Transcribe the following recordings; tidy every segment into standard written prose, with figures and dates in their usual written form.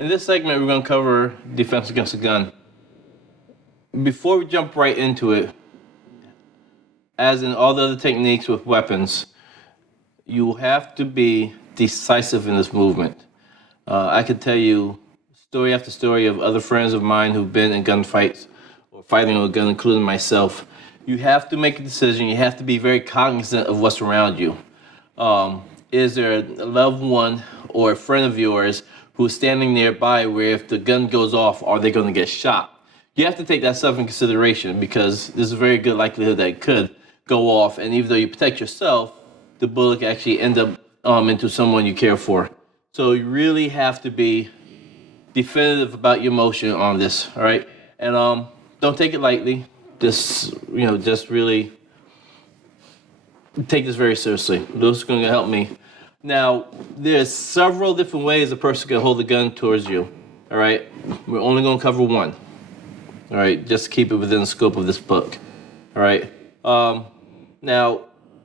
In this segment, we're going to cover defense against a gun. Before we jump right into it, as in all the other techniques with weapons, you have to be decisive in this movement. I could tell you story after story of other friends of mine who've been in gunfights or fighting with a gun, including myself. You have to make a decision. You have to be very cognizant of what's around you. Is there a loved one or a friend of yours who's standing nearby where if the gun goes off, are they going to get shot? You have to take that stuff in consideration because there's a very good likelihood that it could go off, and even though you protect yourself, the bullet can actually end up into someone you care for. So you really have to be definitive about your emotion on this, all right? And don't take it lightly. Just really take this very seriously. This is going to help me. Now, there's several different ways a person can hold a gun towards you, all right? We're only going to cover one, all right? Just to keep it within the scope of this book, all right? Now,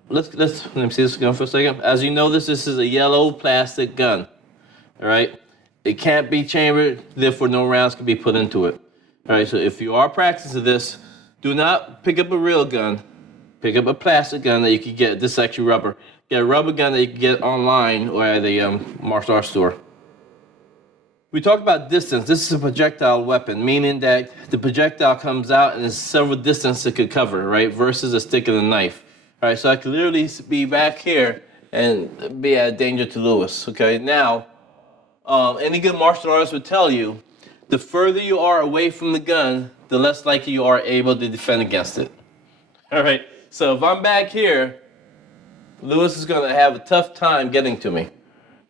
let me see this gun for a second. As you know, this is a yellow plastic gun, all right? It can't be chambered, therefore no rounds can be put into it, all right? So if you are practicing this, do not pick up a real gun. Pick up a plastic gun that you can get. This is actually rubber. Get a rubber gun that you can get online or at a martial arts store. We talked about distance. This is a projectile weapon, meaning that the projectile comes out and there's several distances it could cover, right? Versus a stick and a knife. All right, so I could literally be back here and be at danger to Lewis. Okay, now, any good martial artist would tell you, the further you are away from the gun, the less likely you are able to defend against it. All right, so if I'm back here, Lewis is going to have a tough time getting to me.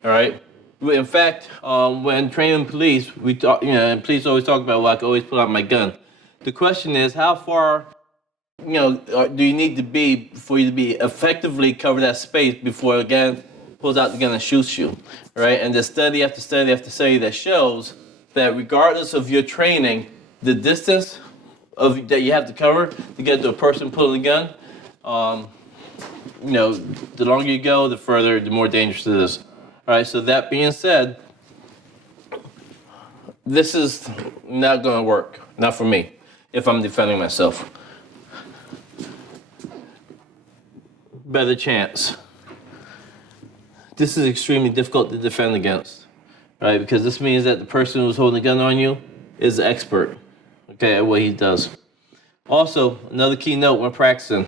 All right. In fact, when training police, we talk. And police always talk about, well, I can always pull out my gun. The question is, how far, do you need to be for you to be effectively cover that space before a gun pulls out the gun and shoots you, right? And there's study after study after study that shows that regardless of your training, the distance that you have to cover to get to a person pulling a gun, the longer you go, the more dangerous it is. All right, so that being said, this is not going to work, not for me, if I'm defending myself. Better chance. This is extremely difficult to defend against, right? Because this means that the person who's holding a gun on you is an expert, okay, at what he does. Also, another key note when practicing,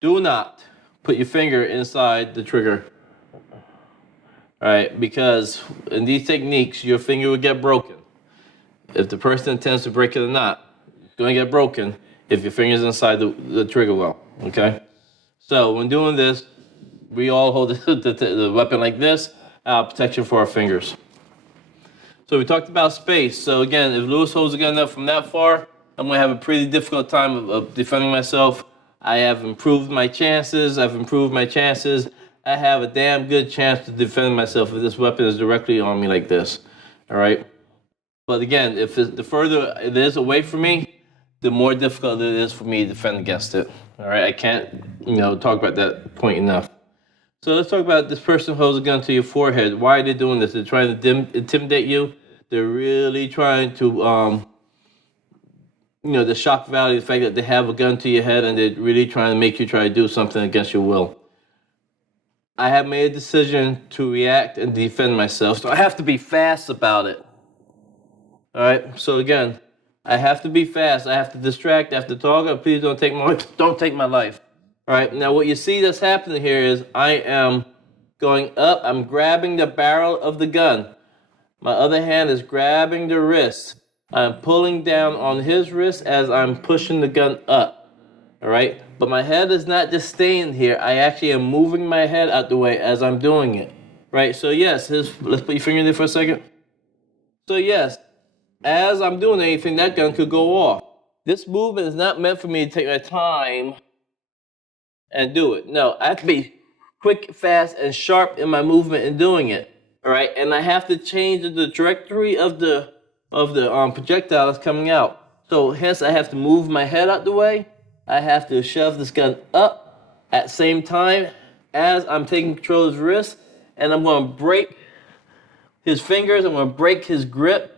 do not put your finger inside the trigger. All right, because in these techniques, your finger will get broken. If the person intends to break it or not, it's going to get broken if your finger's inside the trigger well, okay? So when doing this, we all hold the weapon like this, protection for our fingers. So we talked about space. So again, if Lewis holds the gun up from that far, I'm going to have a pretty difficult time of defending myself. I have improved my chances. I have a damn good chance to defend myself if this weapon is directly on me like this, all right? But again, if the further it is away from me, the more difficult it is for me to defend against it, all right? I can't, talk about that point enough. So let's talk about this person who holds a gun to your forehead. Why are they doing this? They're trying to intimidate you. They're really trying to, the shock value, the fact that they have a gun to your head and they're really trying to make you try to do something against your will. I have made a decision to react and defend myself, so I have to be fast about it. All right, so again, I have to be fast. I have to distract. I have to talk. Please don't take my life. All right, now what you see that's happening here is I am going up. I'm grabbing the barrel of the gun. My other hand is grabbing the wrist. I'm pulling down on his wrist as I'm pushing the gun up. All right, but my head is not just staying here. I actually am moving my head out the way as I'm doing it. Right, so yes, let's put your finger in there for a second. So yes, as I'm doing anything, that gun could go off. This movement is not meant for me to take my time and do it. No, I have to be quick, fast, and sharp in my movement in doing it. All right, and I have to change the trajectory of the projectile that's coming out. So hence, I have to move my head out the way. I have to shove this gun up at the same time as I'm taking control of his wrist, and I'm going to break his fingers. I'm gonna break his grip.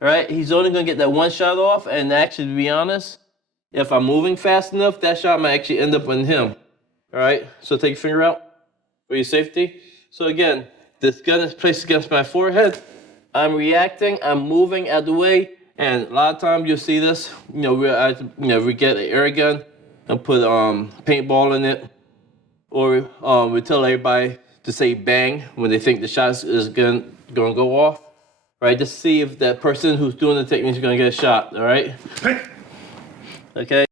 All right, he's only gonna get that one shot off, and actually, to be honest, if I'm moving fast enough, that shot might actually end up on him. All right, so take your finger out for your safety. So again, this gun is placed against my forehead. I'm reacting, I'm moving out of the way, and a lot of times you'll see this. We get an air gun and put paintball in it, or we tell everybody to say bang when they think the shot is gonna go off. Right, just see if that person who's doing the technique is gonna get a shot. All right. Okay.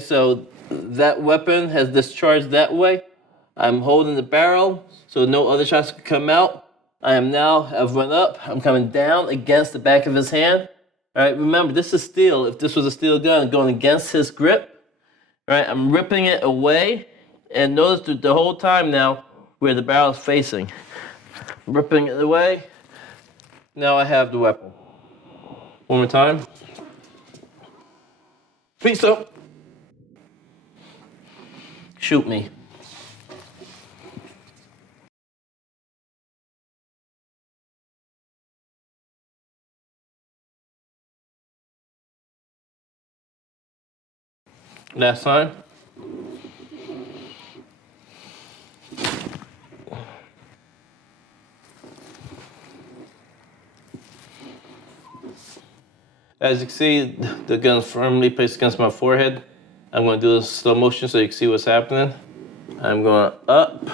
So that weapon has discharged that way. I'm holding the barrel so no other shots can come out. I've run up. I'm coming down against the back of his hand. All right. Remember, this is steel. If this was a steel gun, going against his grip. All right. I'm ripping it away, and notice the whole time now where the barrel is facing. Ripping it away. Now I have the weapon. One more time. Please don't. Shoot me. Last time. As you can see, the gun is firmly placed against my forehead. I'm going to do this slow motion so you can see what's happening. I'm going up,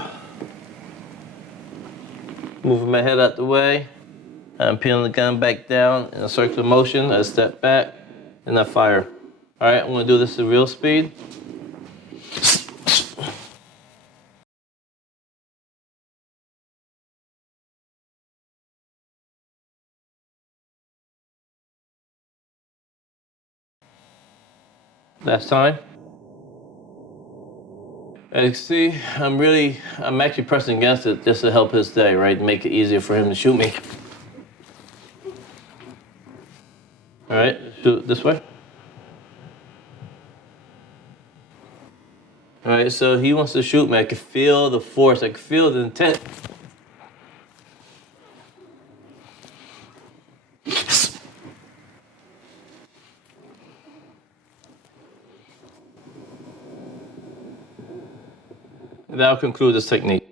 moving my head out the way. I'm peeling the gun back down in a circular motion. I step back and I fire. All right, I'm going to do this at real speed. Last time. As you can see, I'm actually pressing against it just to help his day, right? Make it easier for him to shoot me. All right, shoot this way. All right, so he wants to shoot me. I can feel the force. I can feel the intent. That'll conclude this technique.